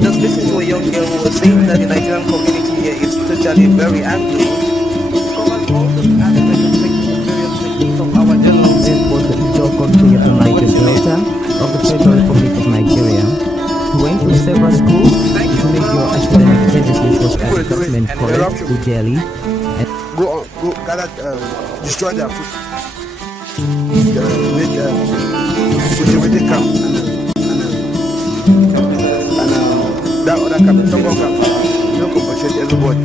just listened to a young girl who was saying that the Nigerian community here is totally very angry. Covers all the aspects of various techniques of our journalism. This was the country of the Niger Delta of the Federal Republic of Nigeria. He went to several schools. His major academic genesis was at the government college in Delhi. And go gather, destroy their food. With the camp and that other camp, some more camp, you don't compensate everybody.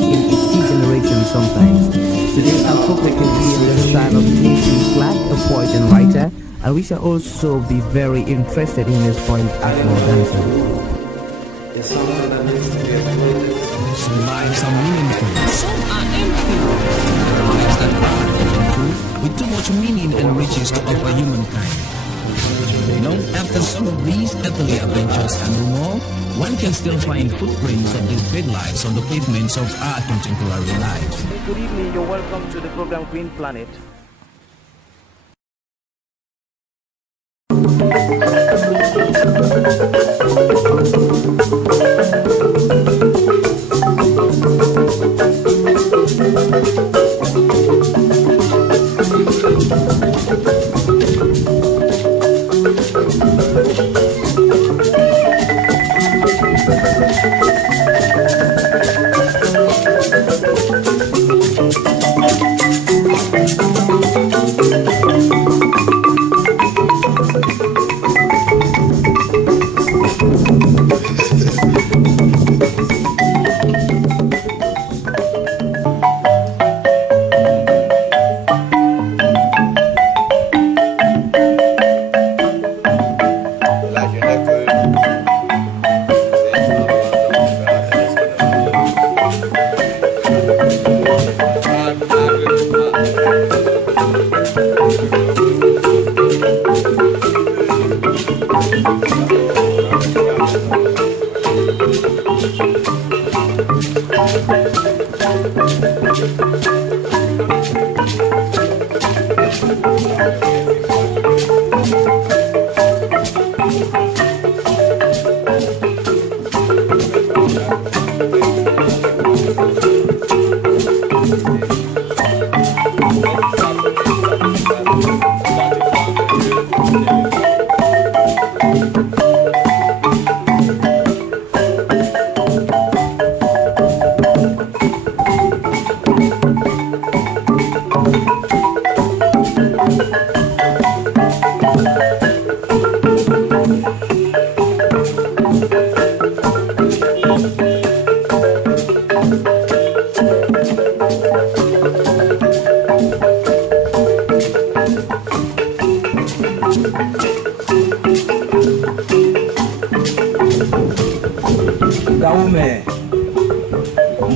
in its key generation sometimes. Today I'll talk like a in the style of Haiti, Flag, a poet and writer, and we shall also be very interested in his point Agbo dancer. Some lives are meaningful, some are empty. There are lives that are meaningful, with too much meaning and riches to offer humankind. After some of these earthly adventures and more, one can still find footprints of these big lives on the pavements of our contemporary life. Good evening, you're welcome to the program Green Planet.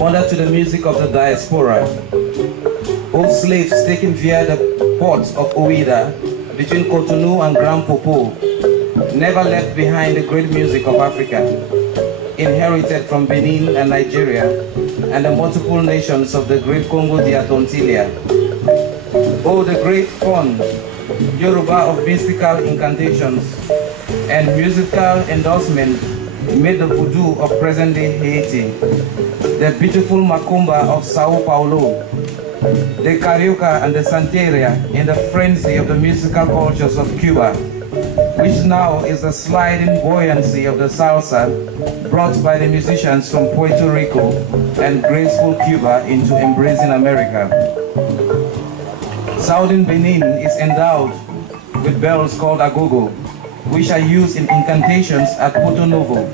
Mother to the music of the diaspora, old slaves taken via the ports of Ouida between Cotonou and Grand Popo, never left behind the great music of Africa, inherited from Benin and Nigeria and the multiple nations of the great Congo d'Atontilia. Oh, the great fun, Yoruba of mystical incantations and musical endorsement made the voodoo of present-day Haiti, the beautiful macumba of Sao Paulo, the carioca and the santeria in the frenzy of the musical cultures of Cuba, which now is the sliding buoyancy of the salsa brought by the musicians from Puerto Rico and graceful Cuba into embracing America. Southern Benin is endowed with bells called agogo, which are used in incantations at Porto Novo.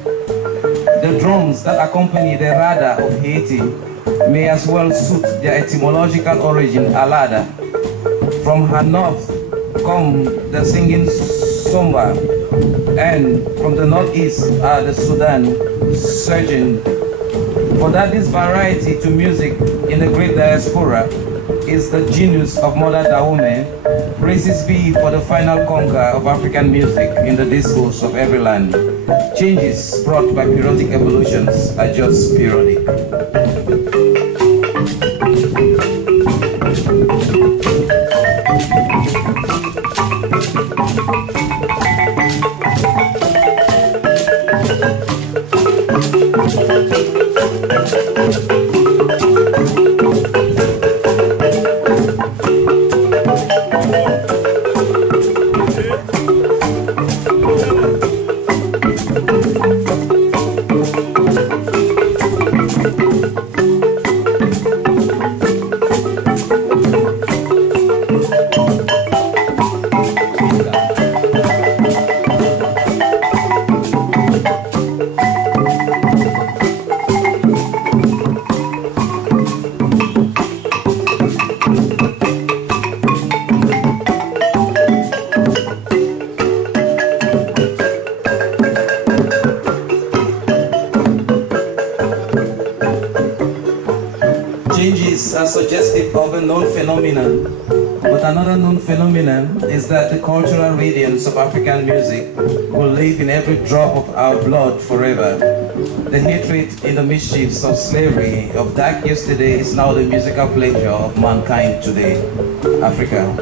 The drums that accompany the rada of Haiti may as well suit their etymological origin, alada. From her north come the singing somba, and from the northeast are the Sudan surging. For that this variety to music in the great diaspora is the genius of Mother Dahomey. Praises be for the final conquer of African music in the discourse of every land. Changes brought by periodic evolutions are just periodic. a known phenomenon, but another known phenomenon is that the cultural radiance of African music will live in every drop of our blood forever. The hatred in the mischiefs of slavery of dark yesterday is now the musical pleasure of mankind today. Africa.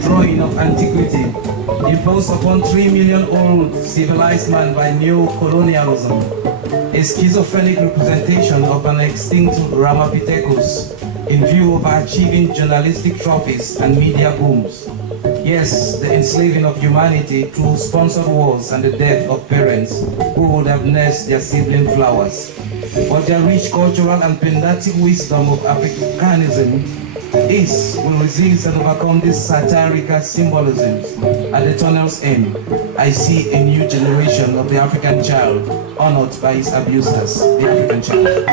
Drawing of antiquity imposed upon 3 million old civilized man by neo-colonialism, a schizophrenic representation of an extinct Ramapithecus in view of achieving journalistic trophies and media booms. Yes, the enslaving of humanity through sponsored wars and the death of parents who would have nursed their sibling flowers. But the rich cultural and pedantic wisdom of Africanism will resist and overcome these satirical symbolisms. At the tunnel's end, I see a new generation of the African child honored by his abusers, the African child.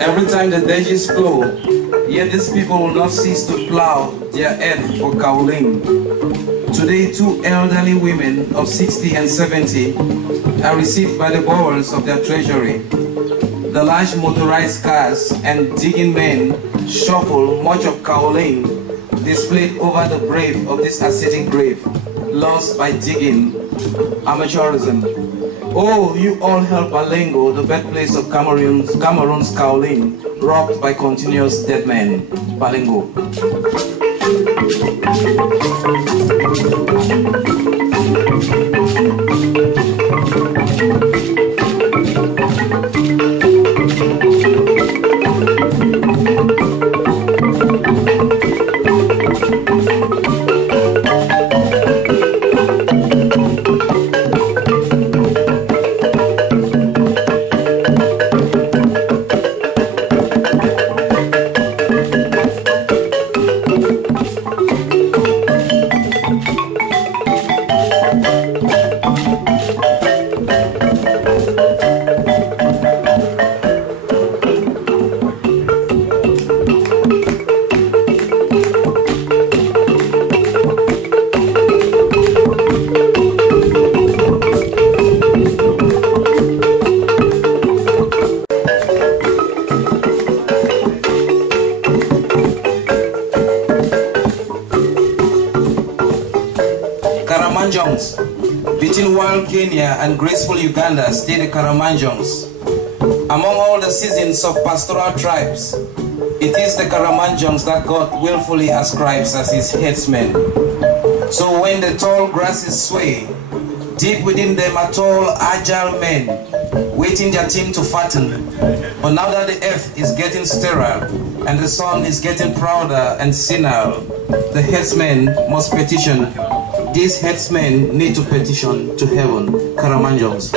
Every time the deges flow, yet these people will not cease to plow their earth for Kaolin. Today, 2 elderly women of 60 and 70 are received by the bowels of their treasury. The large motorized cars and digging men shuffle much of Kaolin displayed over the grave of this ascetic grave, lost by digging, amateurism. Oh, you all help Balengo, the birthplace of Cameroon's Kaolin, rocked by continuous dead men. Balengo. Between wild Kenya and graceful Uganda stay the Karamanjongs. Among all the seasons of pastoral tribes, it is the Karamanjongs that God willfully ascribes as his headsmen. So when the tall grasses sway, deep within them are tall, agile men, waiting their team to fatten. But now that the earth is getting sterile, and the sun is getting prouder and senile, the headsmen must petition. These headsmen need to petition to heaven, Karamanjongs.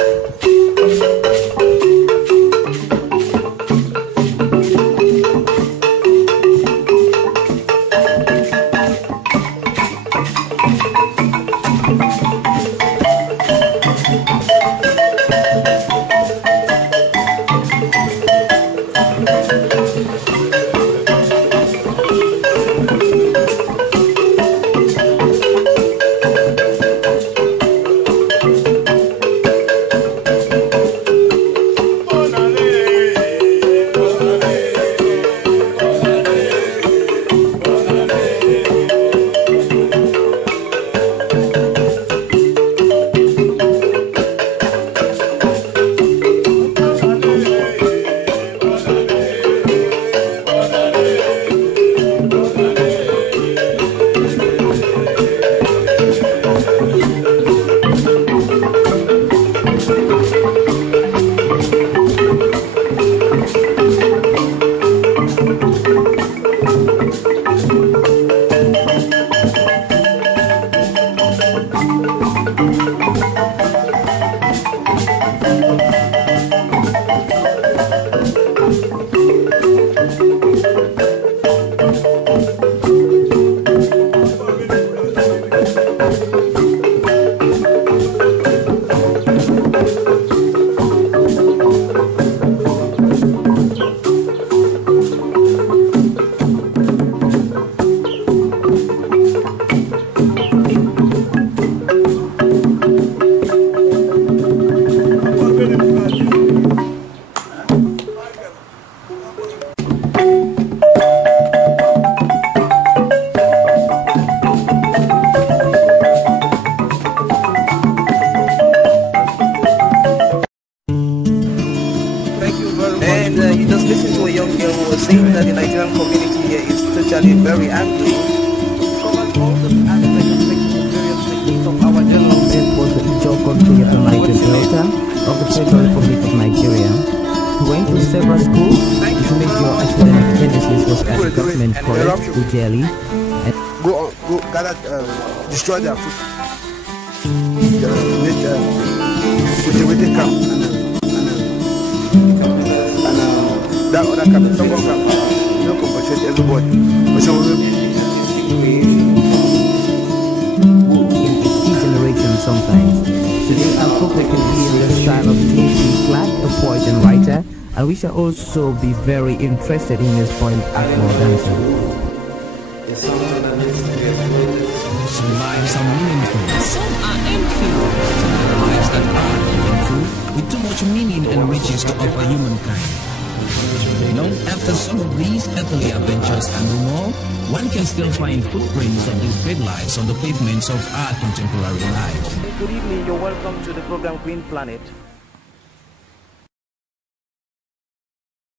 seeing that the Nigerian community here is totally very angry. Covers all the aspects of various techniques of our general. It was the Ijo country of the Niger Delta of the Federal Republic of Nigeria. He went to several schools. His major academic genesis was at the government college, Ujeli. Go gather, destroy their food. With the camp and that other camp, some more camp, you don't compensate everybody. But some of them in each generation sometimes. Today our focus will be in the style of T.P. Clark, a poet and writer, and we shall also be very interested in his point Akmo dancer. Some lives are meaningful, some are empty. There are lives that are meaningful, with too much meaning and riches to offer humankind. After some of these earthly adventures and more, one can still find footprints of these great lives on the pavements of our contemporary life. Good evening, you're welcome to the program Green Planet.